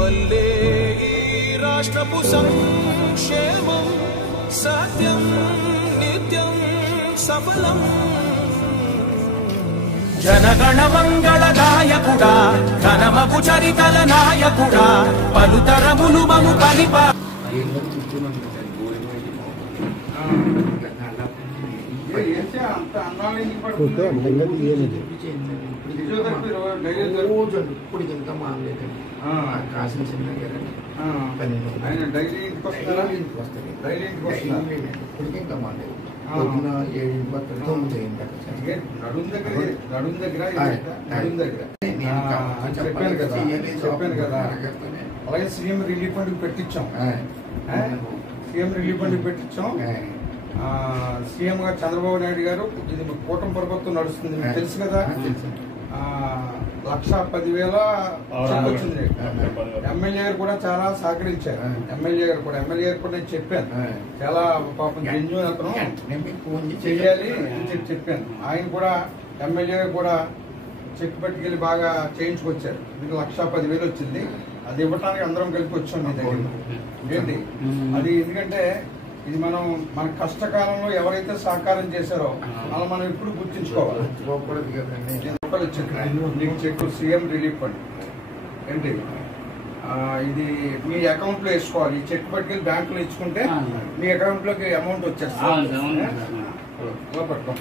वल्ले राष्ट्रपु संक्षेमं सत्यं नित्यं सफलम् जनगण मंगल गायकुडा घनमगु चरितल नायकुडा पलुतरमुनु मनु कलिपा కాసిన చిన్న డైలీ ఇప్పటికి ఇంకా మాలేదు పొద్దున 7:30 నడుం దగ్గర చెప్పాను కదా అలాగే సీఎం రిలీఫ్ ఫండ్ పెట్టించాం సీఎం గారు చంద్రబాబు నాయుడు గారు ఇది కూటమి ప్రభుత్వం నడుస్తుంది మీకు తెలుసు కదా 1,10,000 వచ్చింది. ఎమ్మెల్యే గారు కూడా చాలా సహకరించారు. ఎమ్మెల్యే గారు కూడా నేను చెప్పాను చాలా పాపం జెన్యూన్ అతను చెయ్యాలి అని చెప్పాను. ఆయన కూడా ఎమ్మెల్యే గారు కూడా చెక్ పట్టుకెళ్ళి బాగా చేయించుకొచ్చారు. మీకు 1,10,000 వచ్చింది. అది ఇవ్వటానికి అందరం కలిపి వచ్చాం మీ దగ్గర. ఏంటి అది ఎందుకంటే ఇది మన కష్టకాలంలో ఎవరైతే సహకారం చేశారో అలా మనం ఎప్పుడు గుర్తించుకోవాలి. నీకు చెక్ సీఎం రిలీఫ్ ఫండ్ ఏంటి ఇది మీ అకౌంట్ లో వేసుకోవాలి. ఈ చెక్ పట్టుకెళ్ళి బ్యాంకులో ఇచ్చుకుంటే మీ అకౌంట్ లోకి అమౌంట్ వచ్చేస్తుంది. పట్టుకో